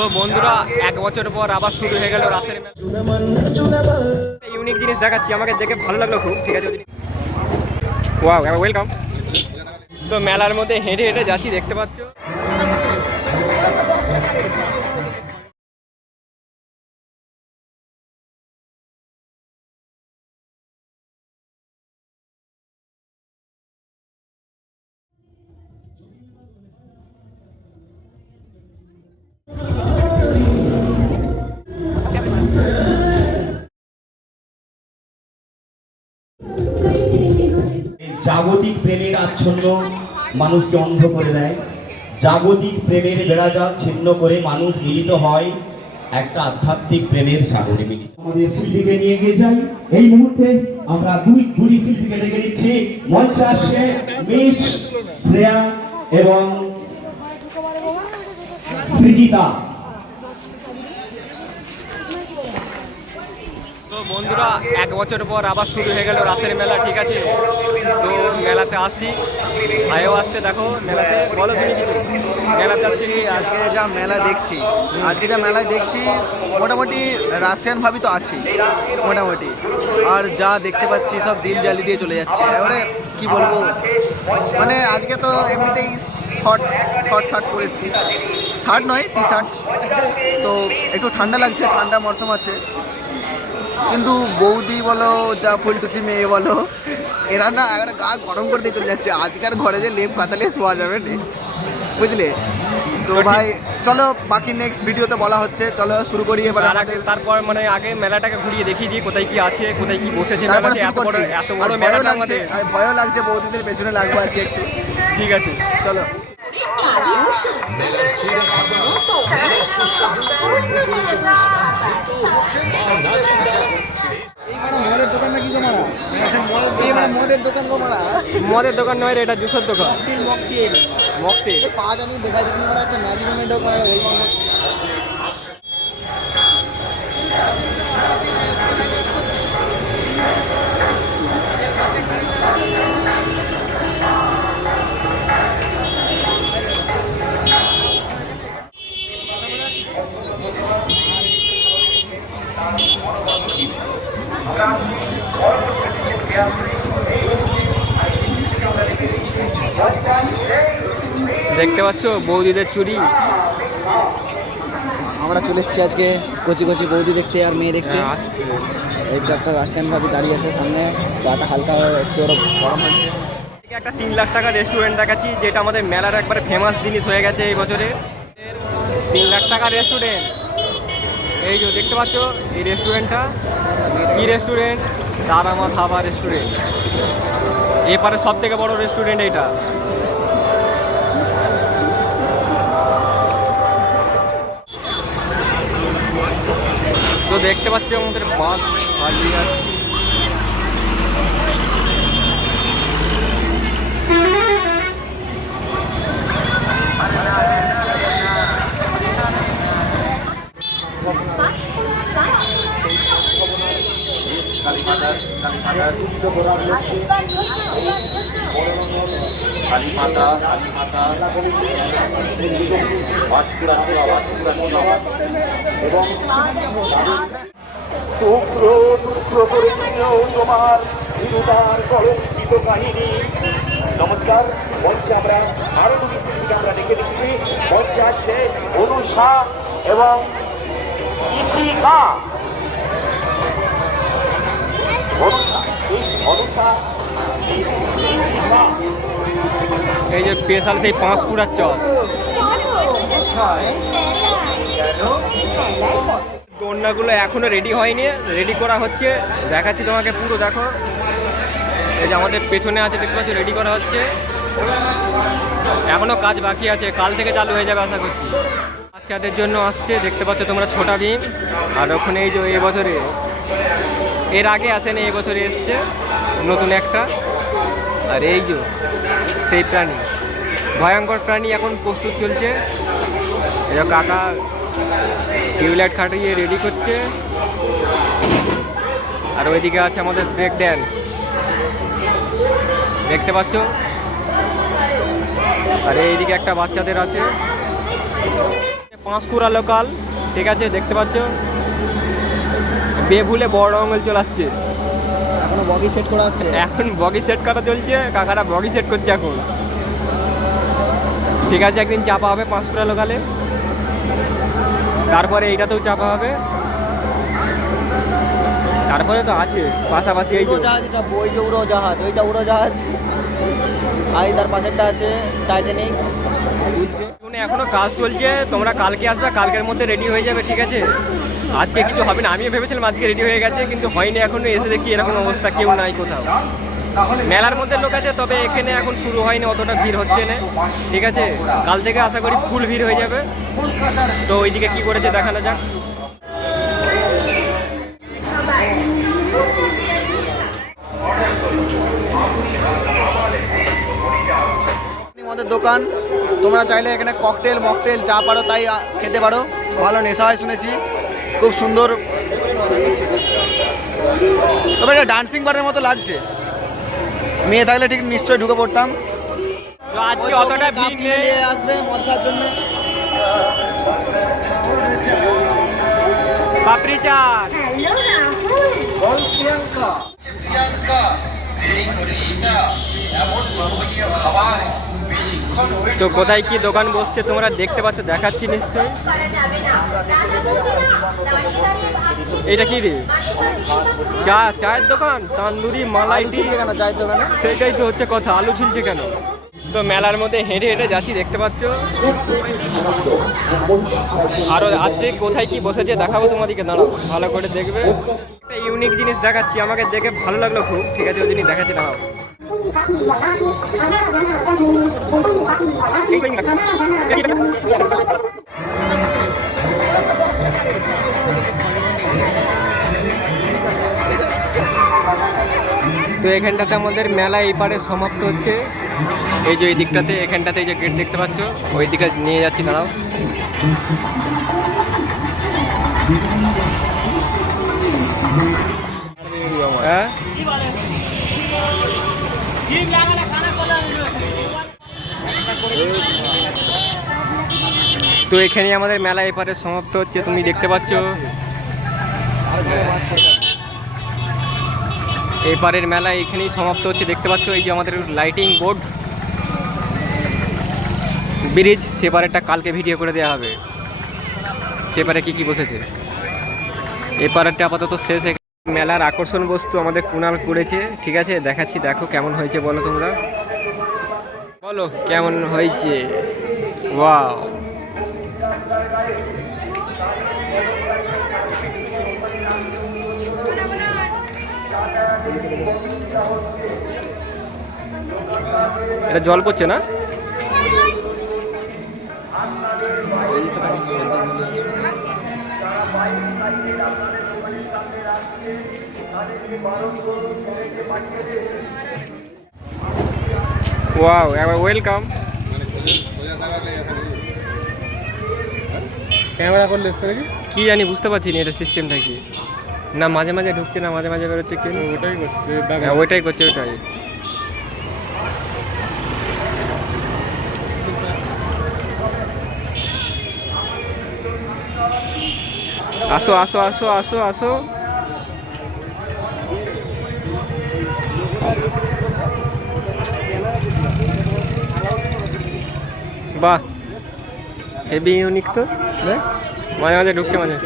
তো বন্ধুরা, এক বছর পর আবার শুরু হয়ে গেল রাসের মেলা। ইউনিক জিনিস দেখাচ্ছি, আমাকে দেখে ভালো লাগলো খুব। ঠিক আছে, ওয়াও, ওয়েলকাম। তো মেলার মধ্যে হেঁটে হেঁটে যাচ্ছি, দেখতে পাচ্ছ। জাগতিক প্রেমের আচ্ছন্ন মানুষকে অন্ধ করে দেয়। জাগতিক প্রেমের বেড়াজাল ছিন্ন করে মানুষ মিলিত হয় একটা আধ্যাত্মিক প্রেমের সাগরে মিলিত। আমাদের শিল্পীকে নিয়ে গিয়ে যাই। এই মুহূর্তে আমরা দুই শিল্পীকে ডেকে নিচ্ছি। মঞ্চে আসছে মিস শ্রেয়া এবং সৃজিতা। তো বন্ধুরা, এক বছর পর আবার শুরু হয়ে গেল রাসের মেলা। ঠিক আছে, তো মেলাতে আসছি, ভাইও আসতে। দেখো মেলাতে, বলো তুমি কিছু। মেলাতে আসছি, আজকে যা মেলায় দেখছি মোটামুটি রাশিয়ান ভাবি তো আছে মোটামুটি, আর যা দেখতে পাচ্ছি সব দিল জ্বালিয়ে দিয়ে চলে যাচ্ছে। এবারে কি বলবো, মানে আজকে তো এমনিতেই শার্ট পরেছি, শার্ট নয় টি শার্ট, তো একটু ঠান্ডা লাগছে, ঠান্ডা মরশুম আছে। কিন্তু বৌদি বলো যা ফুলটুসি মেয়ে বলো, এরা না একটা গা গরম করে দিয়ে চলে যাচ্ছে। আজকাল ঘরে যে লেপ কাতালে শোয়া যাবে না, বুঝলে? তো ভাই চলো, বাকি নেক্সট ভিডিওতে বলা হচ্ছে। চলো শুরু করি এবার। তারপর মানে আগে মেলাটাকে ঘুরিয়ে দেখিয়ে দিই, কোথায় কি আছে, কোথায় কি বসেছে। তারপরে মেলাতে শুরু করছি। এত বড় মেলা লাগছে, ভয়ও লাগছে, বৌদিদের পেছনে লাগবো আজকে একটু। ঠিক আছে, চলো। মেলার সেরা খাবার, মেলার সুস্বাদু ও মুখরোচক খাবার কিন্তু না চিন্তা। মদের দোকান নাকি তোমারা? মদের দোকান গো মারা। মদের দোকান নয় রে, এটা জুসের দোকান। মকটেল পাঁচ আমি দেখা যাচ্ছে না, একটা ম্যাজিক মোমেন্ট হোক মানে ওই দেখতে পাচ্ছ বৌদিদের চুড়ি। আমরা চলে এসেছি আজকে কচি কচি বৌদি দেখতে আর মেয়ে দেখতে। এই তো একটা রাশিয়ান ভাবি দাঁড়িয়ে আছে সামনে, গাটা হালকা একটু গরম হয়েছে। একটা 3 লাখ টাকা রেস্টুরেন্ট দেখাচ্ছি, যেটা আমাদের মেলার একবারে ফেমাস জিনিস হয়ে গেছে এই বছরে। 3 লাখ টাকা রেস্টুরেন্ট, এই যে দেখতে পাচ্ছ এই রেস্টুরেন্টটা। কি রেস্টুরেন্ট? দারামা ধাবা রেস্টুরেন্ট। এপারে সব থেকে বড় রেস্টুরেন্ট এইটা। তো দেখতে পাচ্ছি আমাদের বাস খালি আছে। টুকরো টুকরো করে দিও তোমার বিরুদার কলঙ্কিত কাহিনী। নমস্কার, মঞ্চে আমরা আরো দুটি শিল্পীকে আমরা ডেকে দিচ্ছি। মঞ্চে আছে অনুষা এবং ইশিকা। এই যে স্পেশাল সেই পাঁশকুড়ার চপ। দোলনাগুলো এখনো রেডি হয়নি, রেডি করা হচ্ছে। দেখাচ্ছি তোমাকে পুরো, দেখো এই যে আমাদের পেছনে আছে, দেখতে পাচ্ছ রেডি করা হচ্ছে। এখনো কাজ বাকি আছে, কাল থেকে চালু হয়ে যাবে আশা করছি। বাচ্চাদের জন্য আসছে, দেখতে পাচ্ছ তোমরা ছোটা ভীম। আর ওখানে এই যে এবছরে, এর আগে আসেনি, এবছরে এসছে নতুন একটা। আর এই যে সেই প্রাণী, ভয়ঙ্কর প্রাণী এখন প্রস্তুত চলছে। এই যে কাকা টিউবলাইট খাটিয়ে রেডি করছে। আর ওইদিকে আছে আমাদের ব্রেক ড্যান্স, দেখতে পাচ্ছ। আর এইদিকে একটা বাচ্চাদের আছে। পাঁশকুড়া লোকাল, ঠিক আছে দেখতে পাচ্ছ বেভুলে বড় অঙ্গল চলে আসছে। এখনো বগি সেট করা হচ্ছে। এখন বগি সেট করা চলছে, কাকারা বগি সেট করছে এখন। ঠিক আছে, একদিন চাপা হবে পাঁশকুড়া লোকালে, তারপরে এইটাতেও চাপা হবে, তারপরে তো আছে পাশাপাশি এই যে উড়োজাহাজ, এটা ওই যে উড়োজাহাজ, ওইটা উড়োজাহাজ। আর তার পাশেরটা আছে টাইটানিক দুলছে। এখনো কাজ চলছে, তোমরা কালকে আসবে, কালকের মধ্যে রেডি হয়ে যাবে, ঠিক আছে? আজকে কিছু হবে না, আমিও ভেবেছিলাম আজকে রেডি হয়ে গেছে, কিন্তু হয়নি এখনো। এসে দেখি এরকম অবস্থা, কেউ নাই কোথাও। মেলার মধ্যে লোক আছে, তবে এখানে এখন শুরু হয়নি, অতটা ভিড় হচ্ছে না, ঠিক আছে? কাল থেকে আশা করি ফুল ভিড় হয়ে যাবে। তো ওইদিকে কি করেছে দেখানো যাক। আমাদের দোকান, তোমরা চাইলে এখানে ককটেল মকটেল যা পারো তাই খেতে পারো। ভালো নেশা হয় শুনেছি, খুব সুন্দর। তবে এটা ডান্সিং বারের মতো লাগছে। মেয়ে থাকলে ঠিক নিশ্চয়ই ঢুকে পড়তাম। তো আজকে অতটা ভিড় নেই, আসবে মদ খাওয়ার জন্য। পাপড়ি চাট। তো কোথায় কি দোকান বসছে তোমরা দেখতে পাচ্ছ, দেখাচ্ছি নিশ্চয়ই। এটা কি রে? চায়ের দোকান, তান্দুরি মালাই টি। কেন চায়ের দোকানে? সেটাই তো হচ্ছে কথা, আলু ঝুলছে কেন? তো মেলার মধ্যে হেঁটে হেঁটে যাচ্ছি, দেখতে পাচ্ছ। আরো আছে, কোথায় কি বসেছে দেখাবো তোমাদেরকে, দাঁড়াও ভালো করে দেখবে। একটা ইউনিক জিনিস দেখাচ্ছি, আমাকে দেখে ভালো লাগলো খুব, ঠিক আছে? ওই জিনিস দেখাচ্ছি, দাঁড়াও। তো এখানটাতে আমাদের মেলা এই পারে সমাপ্ত হচ্ছে। এই যে এই দিকটাতে, এখানটাতে এই যে গেট দেখতে পাচ্ছ, ওই দিকে নিয়ে যাচ্ছি, দাঁড়াও। হ্যাঁ, তো এখানে আমাদের মেলা এপারে সমাপ্ত হচ্ছে, তুমি দেখতে পাচ্ছ। এপারের মেলা এখানেই সমাপ্ত হচ্ছে, দেখতে পাচ্ছ। এই যে আমাদের লাইটিং বোর্ড, ব্রিজ, সেপারেরটা কালকে ভিডিও করে দেওয়া হবে, সেপারে কি কি বসেছে। এপারেরটা আপাতত শেষ। মেলার আকর্ষণ বস্তু আমাদের কুনাল করেছে, ঠিক আছে? দেখাচ্ছি, দেখো কেমন হয়েছে, বলো তোমরা, বলো কেমন হয়েছে। ওয়াও, এটা জল পড়ছে না? Wow, welcome. ক্যামেরা করলে এসছে নাকি? কি জানি, বুঝতে পারছি না এটা সিস্টেমটা কি। না মাঝে মাঝে ঢুকছে, না মাঝে মাঝে বেরোচ্ছে, কি ওটাই করছে। হ্যাঁ, ওইটাই করছে, ওইটাই। আসো আসো আসো আসো আসো। বাহ, হেভি ইউনিক তো, মাঝে মাঝে ঢুকছে, মাঝে